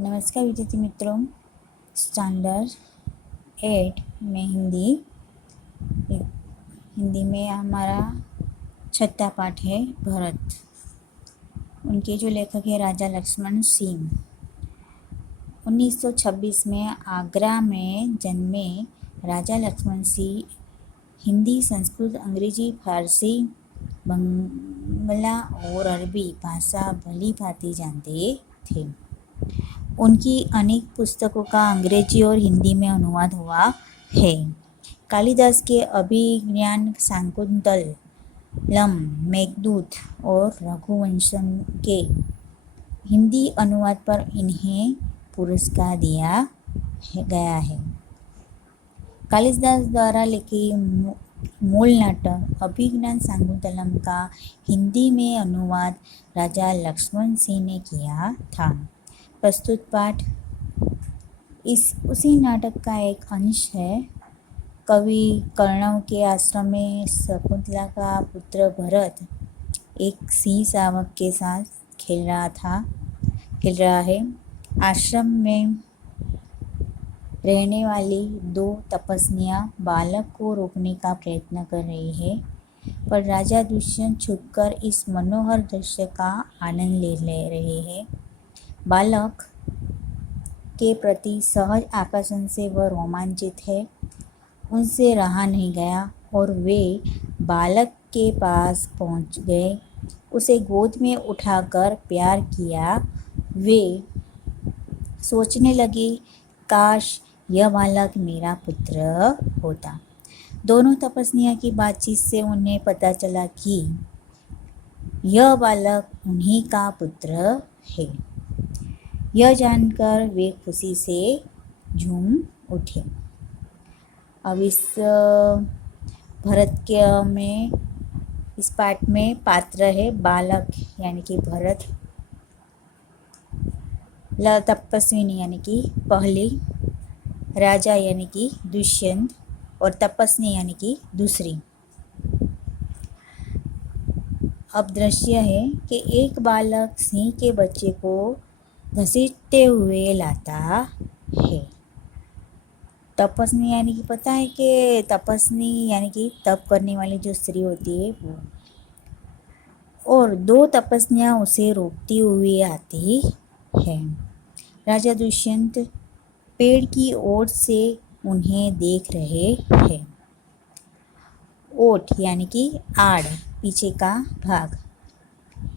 नमस्कार विद्यार्थी मित्रों, स्टैंडर्ड 8 में हिंदी में हमारा छठा पाठ है भरत। उनके जो लेखक है राजा लक्ष्मण सिंह। 1926 में आगरा में जन्मे राजा लक्ष्मण सिंह हिंदी, संस्कृत, अंग्रेजी, फारसी, बंगला और अरबी भाषा भली भांति जानते थे। उनकी अनेक पुस्तकों का अंग्रेजी और हिंदी में अनुवाद हुआ है। कालिदास के अभिज्ञान शाकुंतलम, मेघदूत और रघुवंशम के हिंदी अनुवाद पर इन्हें पुरस्कार दिया गया है। कालिदास द्वारा लिखी मूल नाटक अभिज्ञान शाकुंतलम का हिंदी में अनुवाद राजा लक्ष्मण सिंह ने किया था। प्रस्तुत पाठ उसी नाटक का एक अंश है। कवि कर्णव के आश्रम में शकुंतला का पुत्र भरत एक सिंह शावक के साथ खेल रहा है। आश्रम में रहने वाली दो तपस्वियां बालक को रोकने का प्रयत्न कर रही है, पर राजा दुष्यंत छुपकर इस मनोहर दृश्य का आनंद ले रहे हैं। बालक के प्रति सहज आकर्षण से वह रोमांचित है। उनसे रहा नहीं गया और वे बालक के पास पहुंच गए, उसे गोद में उठाकर प्यार किया। वे सोचने लगे, काश यह बालक मेरा पुत्र होता। दोनों तपस्वियों की बातचीत से उन्हें पता चला कि यह बालक उन्हीं का पुत्र है। यह जानकर वे खुशी से झूम उठे। अब इस भरत के में इस पाठ में पात्र है बालक यानी कि भरत, तपस्विनी यानी कि पहली, राजा यानी कि दुष्यंत और तपस्वी यानी कि दूसरी। अब दृश्य है कि एक बालक सिंह के बच्चे को घसीटते हुए लाता है। तपस्वी यानी कि पता है कि तपस्वी यानी कि तप करने वाली जो स्त्री होती है वो, और दो तपस्वियां उसे रोकती हुई आती है। राजा दुष्यंत पेड़ की ओट से उन्हें देख रहे हैं। ओट यानी कि आड़, पीछे का भाग।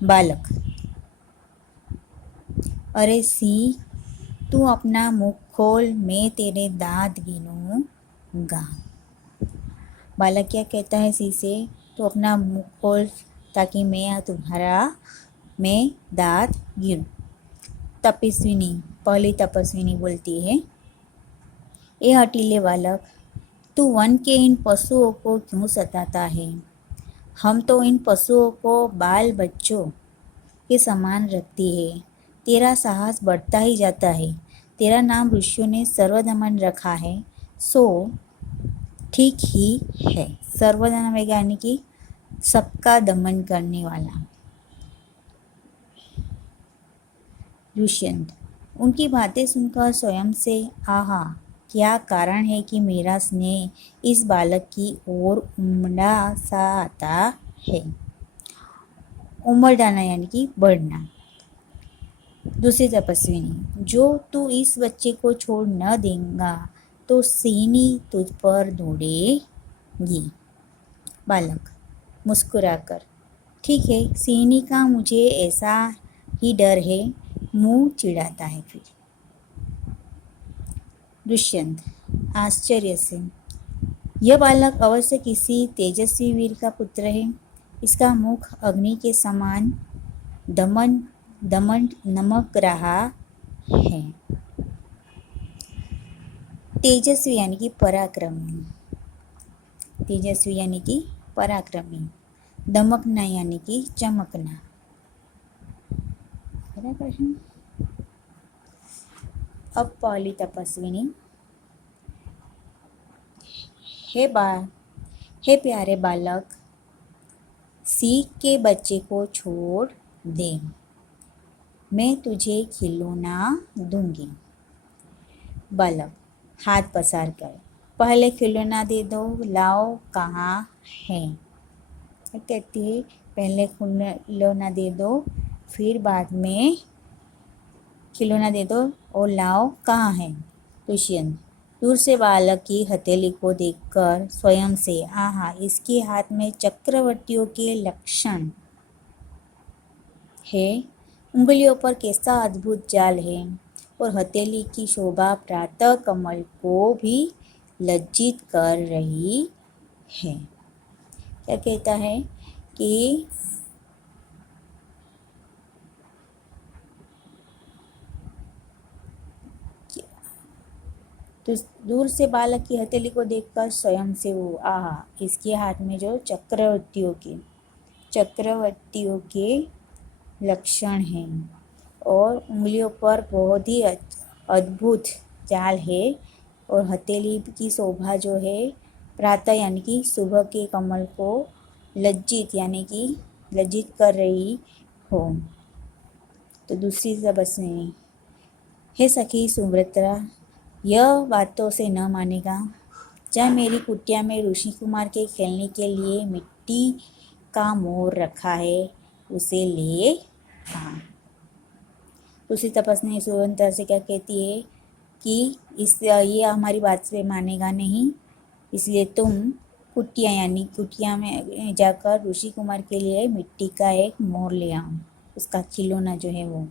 बालक, अरे सिंह, तू अपना मुख खोल, मैं तेरे दांत गिनूंगा। बालक क्या कहता है सिंह से, तू अपना मुख खोल ताकि मैं दांत गिनूं। तपस्विनी, पहली तपस्विनी बोलती है, ए हठीले बालक, तू वन के इन पशुओं को क्यों सताता है? हम तो इन पशुओं को बाल बच्चों के समान रखती है। तेरा साहस बढ़ता ही जाता है। तेरा नाम ऋषियों ने सर्वदमन रखा है, सो ठीक ही है। सर्वदमन यानी कि सबका दमन करने वाला। दुष्यंत, उनकी बातें सुनकर स्वयं से, आहा, क्या कारण है कि मेरा स्नेह इस बालक की ओर उमड़ा सा आता है। उमड़ना यानी कि बढ़ना। दूसरी तपस्विनी, जो तू इस बच्चे को छोड़ न देगा तो सीनी तुझ पर दौड़ेगी। बालक मुस्कुराकर, ठीक है, सीनी का मुझे ऐसा ही डर है, मुंह चिढ़ाता है फिर। दुष्यंत आश्चर्य से, यह बालक अवश्य किसी तेजस्वी वीर का पुत्र है। इसका मुख अग्नि के समान दमन नमक रहा है। तेजस्वी यानी कि पराक्रमी। तेजस्वी यानी कि पराक्रमी। दमकना यानी कि चमकना। प्रश्न। अब पहली तपस्विनी, हे प्यारे बालक, सिंह के बच्चे को छोड़ दे। मैं तुझे खिलौना दूंगी। बालक हाथ पसार कर, पहले खिलौना दे दो, लाओ कहाँ है। कहती है पहले खिलौना दे दो, फिर बाद में खिलौना दे दो और लाओ कहाँ है। दुष्यंत दूर से बालक की हथेली को देखकर स्वयं से, आहा, इसके हाथ में चक्रवर्तियों के लक्षण है, उंगलियों पर कैसा अद्भुत जाल है, और हथेली की शोभा प्रातः कमल को भी लज्जित कर रही है। क्या कहता है कि तो दूर से बालक की हथेली को देखकर स्वयं से वो, आहा, इसके हाथ में जो चक्रवर्तियों के लक्षण हैं और उंगलियों पर बहुत ही अद्भुत जाल है, और हथेली की शोभा जो है प्रातः यानी कि सुबह के कमल को लज्जित यानी कि लज्जित कर रही हो। तो दूसरी सबस में, हे सखी सुभद्रा, यह बातों से न मानेगा, जा मेरी कुटिया में ऋषि कुमार के खेलने के लिए मिट्टी का मोर रखा है, उसे ले आ। दूसरी तपस्वी सुभद्रा से क्या कहती है कि ये हमारी बात से मानेगा नहीं, इसलिए तुम कुटिया में जाकर ऋषि कुमार के लिए मिट्टी का एक मोर ले आओ, उसका खिलौना जो है वो।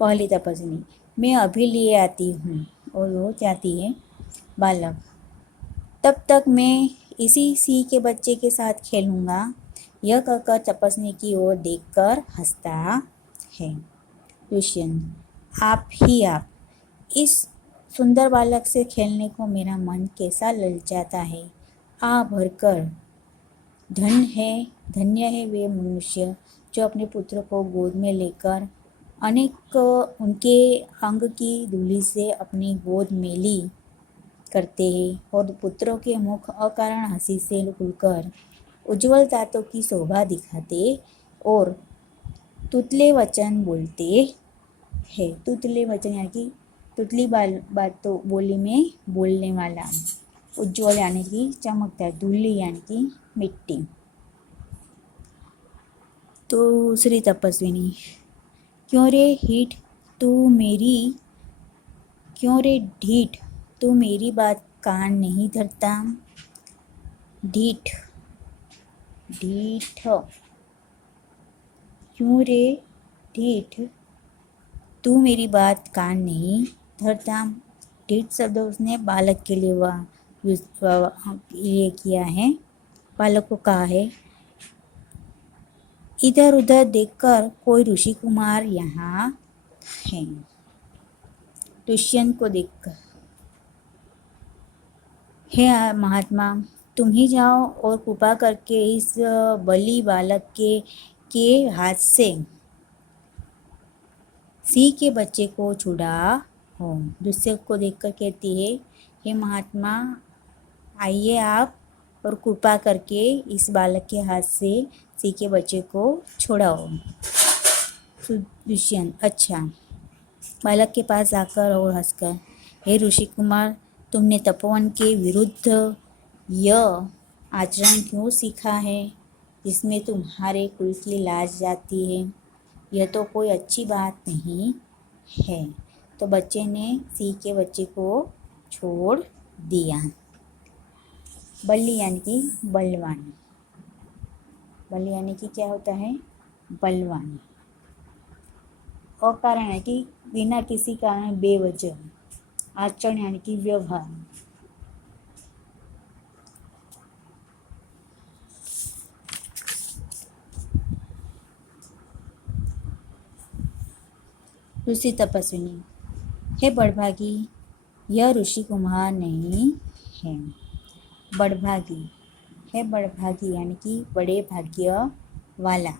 पहली तपस्वी, मैं अभी लिए आती हूँ, और वो जाती है। बालक, तब तक मैं इसी सी के बच्चे के साथ खेलूँगा। यह कहकर तपस्वी की ओर देखकर हंसता है। दुष्यंत, आप इस सुंदर बालक से खेलने को मेरा मन कैसा ललचाता है। आ भरकर धन्य है वे मनुष्य जो अपने पुत्र को गोद में लेकर अनेक उनके अंग की धूलि से अपनी गोद मेली करते हैं, और पुत्रों के मुख अकारण हंसी से खुलकर उज्जवल दांतों की शोभा दिखाते और तुतले वचन बोलते हैं। तुतले वचन यानी कि तुतली बातों बोली में बोलने वाला, उज्जवल यानी कि चमकता, धूली यानी कि मिट्टी। दूसरी तपस्विनी, क्यों रे ढीठ तू मेरी बात कान नहीं धरता। ढीठ क्यों रे ढीठ तू मेरी बात कान नहीं धरता। ढीठ शब्द उसने बालक के लिए ये किया है, बालक को कहा है। इधर उधर देखकर कोई ऋषि कुमार यहाँ है। दुष्यंत को देखकर, हे महात्मा, तुम ही जाओ और कृपा करके इस बलि बालक के हाथ से सी के बच्चे को छुड़ाओ। दुष्यंत को देखकर कहती है, हे महात्मा, आइए आप और कृपा करके इस बालक के हाथ से सी के बच्चे को छुड़ाओ। दुष्यंत, अच्छा। बालक के पास जाकर और हंसकर, हे ऋषि कुमार, तुमने तपोवन के विरुद्ध यह आचरण क्यों सीखा है, जिसमें तुम्हारे कुल की लाज जाती है। यह तो कोई अच्छी बात नहीं है। तो बच्चे ने सी के बच्चे को छोड़ दिया। बलि यानी कि बलवान। बलि यानी कि क्या होता है, बलवान। और कारण है कि बिना किसी कारण, बेवजह। आचरण यानी कि व्यवहार। दूसरी तपस्विनी, हे बड़भागी, यह ऋषि कुमार नहीं है। बड़भागी है, बड़भागी यानी कि बड़े भाग्य वाला।